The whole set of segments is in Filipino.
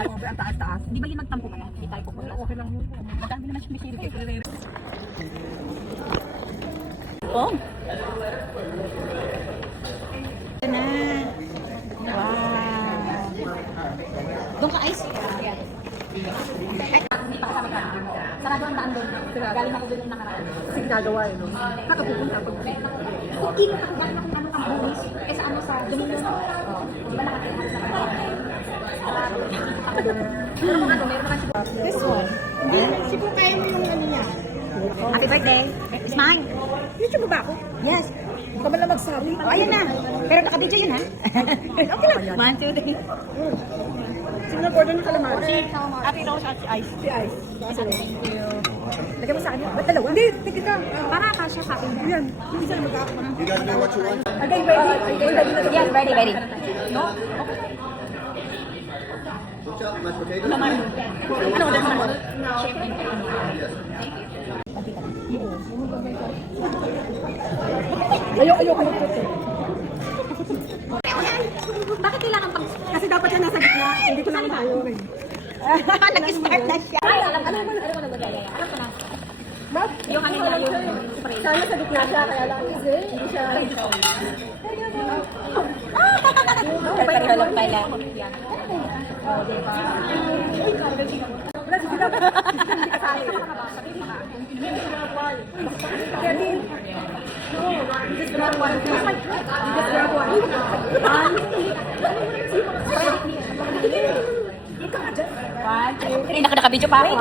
Over ang taas-taas. Di ba yun magtampo ka na? Hindi tayo pupunta. Okay lang yun. Madami naman siya bisiri. Oh. Na. Wow. Doon ka ice? Ay, hindi pa kasama ka. Sarado ang daan doon. Galing ako doon yung nakaraan. Kasi ginagawa yun. Nakapupunta ako. Cooking ako galing akong ano ang buwis. Eh sa ano sa Domino. Di ba nakatira sa meron naman siya. This one. Siguro kaya mo yung ano niya. Happy birthday. It's mine. YouTube mo ba ako? Yes. Hindi ka man lang magsabi. Oh, ayan na. Pero naka-video yun, ha? Okay lang. 1, 2, 3. Sino nag-order ng calamari? Ate Rose at si Ice. Si Ice. Thank you. Lagyan mo sa kanya. Ba't dalawa? Hindi, tigil ka. Para kasha sa akin. Yan. Hindi sila mag-ako. You guys know what you want? Again, ready? Yes, ready, ready. No? What's up, mashed potato? Naman. Ano ulit naman? Chef. Ayoko mag-photo. Bakit kailangan pang... Kasi dapat yan nasa gitna. Hindi ko lang tayo. Nag-start na siya. Ay, alam ko na magagaya. Alam ko na. Yung ano na yung spray. Sana sa gitna siya, kaya lang kasi hindi siya. Pareho lang pala. Wala, sige dapat. Hindi kasali. Kaya din. No, just grab one. Just grab one. Ay, naka-video pa ako.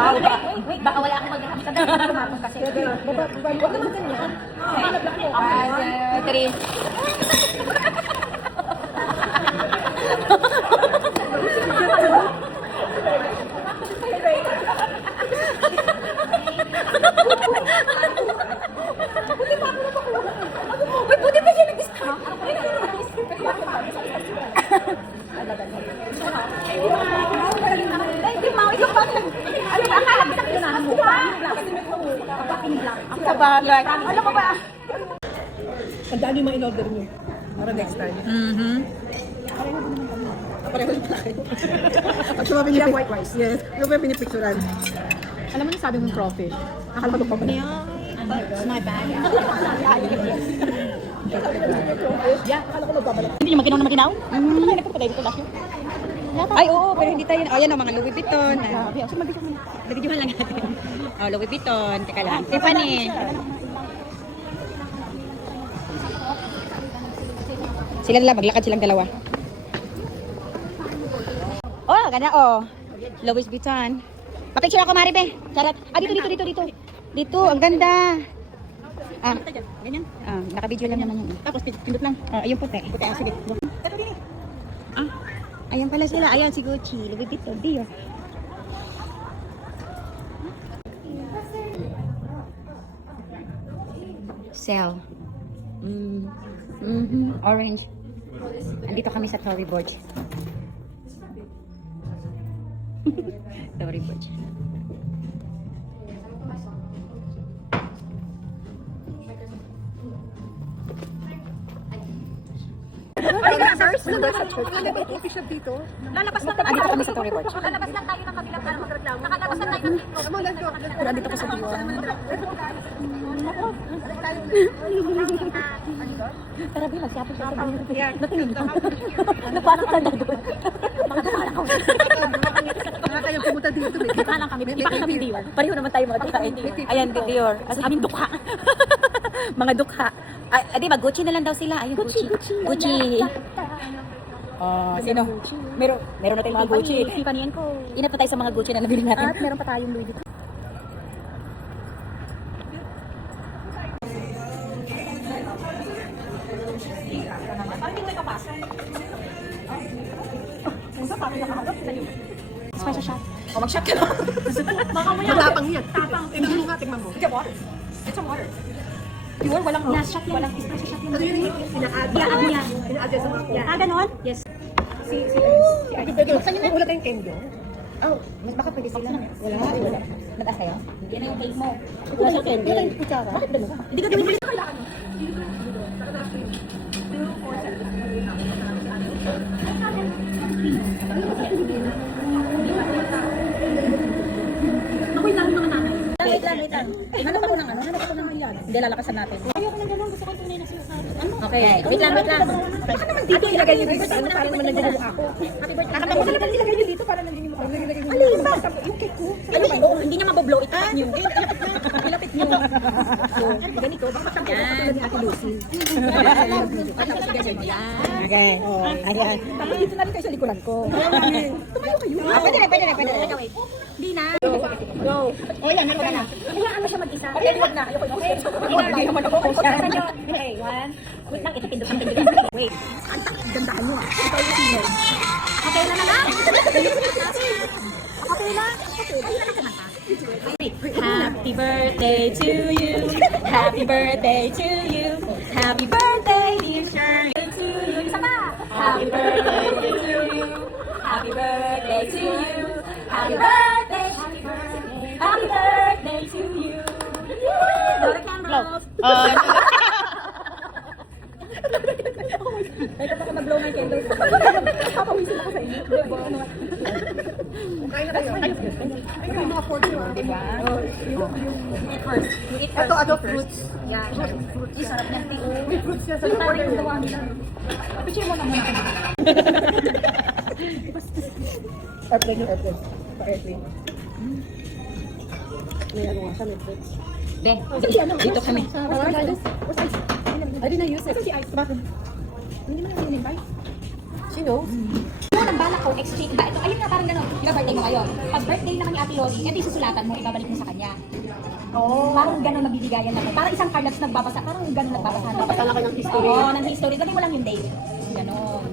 Wait, baka wala akong mag-gamit ka doon. Tumatong kasi. Huwag naman ganyan. Nag-block mo. 1, 2, 3. Wait, buti pa siya nag-start. Ano ba? Akala ko sa na mo pa. Ang kabagay. Ano ba ba? Tandaan yung mga in-order niyo. Para next time. Pareho yung plaki. At suma pinipicturan. White rice. Yes. Yung pa pinipicturan. Alam mo yung sabi mong crawfish? Akala ko pa ba? It's my bag. Yeah. Akala ko magbabalik. Hindi nyo magkinaw na magkinaw? Ay, nagpapatay dito last year. Ay, oo, pero hindi tayo. Ayan ang mga Louis Vuitton. Grabe. Kasi mag-video mo. Nabidyohan lang natin. Oh, Louis Vuitton. Teka lang. Tiffany. Sila nila, maglakad silang dalawa. Oh, ganda oh. Louis Vuitton. Papicture ako, Maribe. Charot. Ah, dito. Dito, ang ganda. Ah, Ganyan. naka-video lang naman yun. Tapos pindot lang. Ayun puti. Puti ang sige. Ah, ayan pala sila. Ayan si Gucci. Louis Vuitton. Dio. Sell. Orange. Andito kami sa Tory Burch. Tory Burch. Coffee shop dito. Lalabas lang Andito kami sa Tory Burch. Lalabas lang tayo ng kabilang para magreklamo. Nakalabas lang tayo ng Nandito ko sa Diwa. Tara, Bi, mag-shopping siya. Natingin ka. Napasok ka na doon. Mga dumala ko. Mga tayo pumunta dito. Kita lang kami. Iba kami Dior. Pareho naman tayo mga dukha. Ayan, Dior. Kasi kaming dukha. Mga dukha. Ay, di ba, Gucci na lang daw sila. Ayun, Gucci. Gucci. Oh, sino? Meron na tayong mga Gucci. Tiffany ko. Inat pa tayo sa mga Gucci na nabili natin. At meron pa tayong Louis Vuitton. Special shot. O, mag-shot ka lang. Maglapang yan. Tingnan mo nga, tingnan mo. It's a water. Pure, walang last shot yan. Walang special shot yan. Ano yun? Ina-add. I-add niya. Ina-add yan sa mga Ah, ganon? Yes. Ay, wala tayong kendo. Oh, mas baka pwede sila. Wala. Mataas kayo? Yan na yung cake mo. Wala siyang kendo. Wala yung kutsara. Bakit dalawa? Hindi ka gawin mo kailangan. Hindi, lalakasan natin. Ayoko na gano'n. Gusto ko tunay na sinasabi. Ano? Okay, wait lang, wait lang. Baka naman dito ilagay niyo dito para parang naman nandiyan yung mukha ko. Happy birthday. Baka naman ilagay niyo dito para nandiyan yung mukha ko. Alin ba? Yung cake ko. Ano ba? Oh, hindi niya maboblow it nyo. Ilapit nyo. Ganito, baka matangkot ako tulad ni Ate Lucy. Okay. Ayan. Tapos dito na rin kayo sa likuran ko. Tumayo kayo. Pwede na. Hindi na. Go. O yan, meron ka na. Hayaan mo siya mag-isa. Okay, huwag na. Ayoko yung hindi naman ako post yan. Okay, one. Wait lang, ito pindot. Wait. Gandahan mo ah. Ikaw yung sino. Okay na lang. Okay lang. Happy birthday to you. Happy birthday to you. Happy birthday, dear Shirley. To you. Isa pa. Happy birthday to you. Happy birthday to you. Happy birthday. Happy birthday to you. Blow the candles. Ito pa ako mag-blow my candle. Papawisin ako sa inyo. Kain na tayo. Ay, yung mga fortune, di ba? Ito, fruits. Yeah, fruits. Sarap ng tea. May fruits siya sa order yung gawa nila. Picture mo na muna. Airplane. Pa-airplane. May ano nga siya, may fruits. Be, dito kami. I didn't use it. Kasi si Ice, bakit? Hindi mo na nag-invite. She knows. Yun ang balak ko, exchange ba? Ito, ayun nga parang gano'n. Di ba birthday mo ngayon? Pag birthday naman ni Ate Lori, ito yung susulatan mo, ibabalik mo sa kanya. Oh. Parang gano'n magbibigayan natin. Parang isang card lang nagbabasa. Parang gano'n nagbabasa. Napatala ka ng history. Oo, ng history. Lagay mo lang yung date. Gano'n.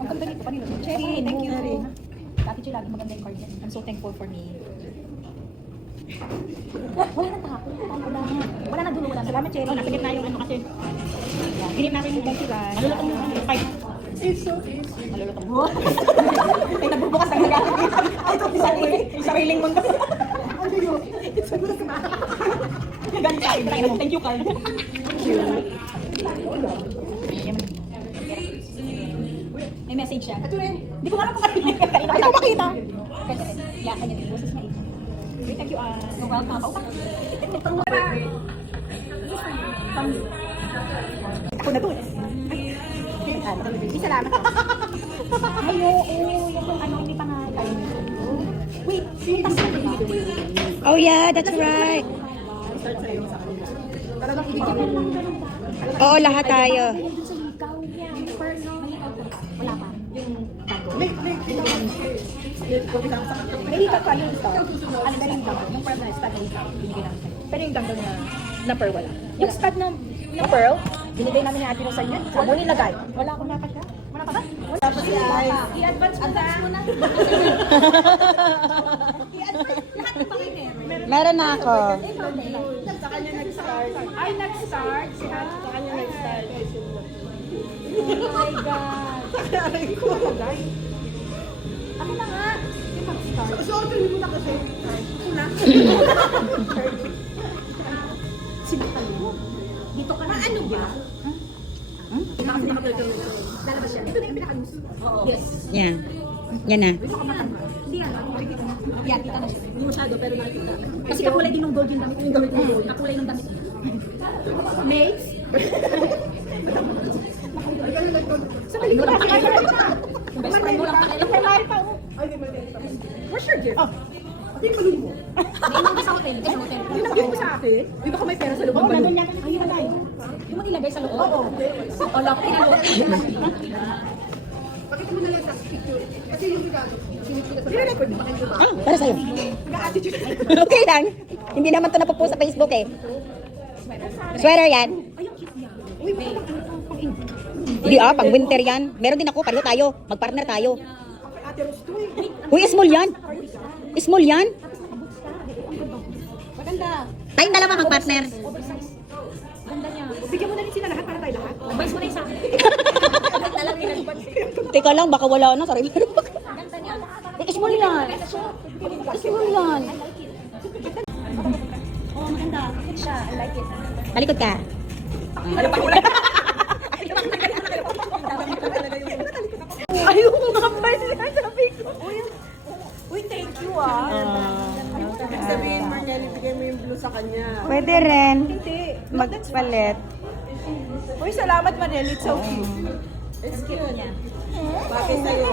Ang ganda nito kanina. Cherry, thank you. Dati Cherry, lagi maganda yung card yan. I'm so thankful for me. Wala na tapo. Wala na dulo. Wala na. Salamat, Cherry. Napinip na yung ano kasi. Pinip namin yung bangkilan. Malulutong yung fight. It's so easy. Malulutong. Ay, nagbubukas ang nagamit. Ay, ito, sariling mundo. Ano yun? It's so good to ma. Ganun sa akin. Thank you, Carl. May message siya. Ito rin. Hindi ko alam kung kanina. Hindi ko makita. Yeah, kanya din. Boses na ito. Thank you, You're welcome. Paupa. Ako na to. Ay, salamat. Ay, oo. Yung ano, hindi pa nga tayo. Wait, yung tas na diba? Oh yeah, that's right. Talagang ibigay mo. Oo, lahat tayo. Ayun dun sa ligaw. Wala pa. May hika pa yung star. Ano na rin daw? Yung pearl na stud na ligaw. Binigay namin sa'yo. Pero yung ganda na pearl wala. Yung stud na pearl, binigay namin ni Ate Rosa yun. Saan mo nilagay? Wala akong napa siya. Wala pa ba? Tapos I-advance mo na. Lahat ng bagay meron. Meron na ako. sa kanya nag-start. Ay, nag-start. Sa kanya nag-start. Oh my God. Aray ko. Ako na nga. Yung mag-start. So, tuloy mo na kasi. Ako na. Sige ka mo. Dito ka na. Ano ba? Kasi nakapagod. Lalabas siya. Ito na yung pinaka-news. Yes. Yan. Yan na. Hindi yan. Yan, kita na siya. Hindi masyado, pero nakikita. Kasi kakulay din ng gold yung damit. Yung gamit mo gold. Kakulay ng damit. Mates? Sa balik ko Walang na. pakialam. Yung best friend mo lang pakialam. May pa ako. Ay, di ba? Where's your gift? Hindi ko mo. Hindi sa hotel. Sa hotel. Yung nag-gift mo sa akin, di ba ka may pera sa loob ng balon? Ayun na. Yung mga ilagay sa loob. Oo. Wala ko tinalo. Bakit mo na lang sa picture? Kasi yung regalo, sinipila sa record mo. Ah, para sa'yo. Nag-attitude. Okay lang. Hindi naman to napopost sa Facebook eh. Sweater yan. Uy, baka Hindi pang winter yan. Meron din ako, pareho tayo. Mag-partner tayo. kay Ate Rose to eh. Uy, small yan. Small yan. Maganda. Tayong dalawa mag-partner. Ganda niya. Bigyan mo na rin sila lahat para tayo lahat. Advice mo na isa. Teka lang, baka wala na. Sarili. Ganda niya. Small yan. Small yan. Oh, maganda. Cute siya. I like it. Talikod ka. Ayaw mo nga pa sabi ko. Uy, thank you ah. Sabihin mo niya, bigyan mo yung blue sa kanya. Pwede rin. Hindi. Magpalit. Uy, salamat Manel. It's so cute. It's cute. Bakit sa'yo?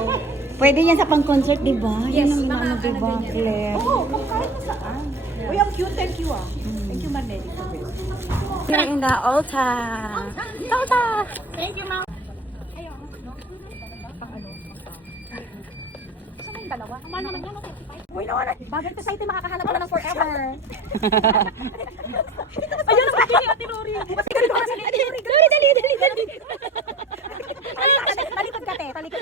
Pwede yan sa pang-concert, di ba? Yes, yan ang ano, di ba? Claire. Oo, kung kahit na saan. Uy, ang cute. Thank you ah. Thank you Manel. Here in the Ulta. Ulta! Thank you, ma'am. Saan yung dalawa? Ang mahal naman yan, 35. Uy, naman. Bagay to sa'yo, makahanap ko ng forever. Ayun ang akin ni Ate Lori. Bukas ka dito sa Ate Lori. Dali. Talikod ka, te. Talikod.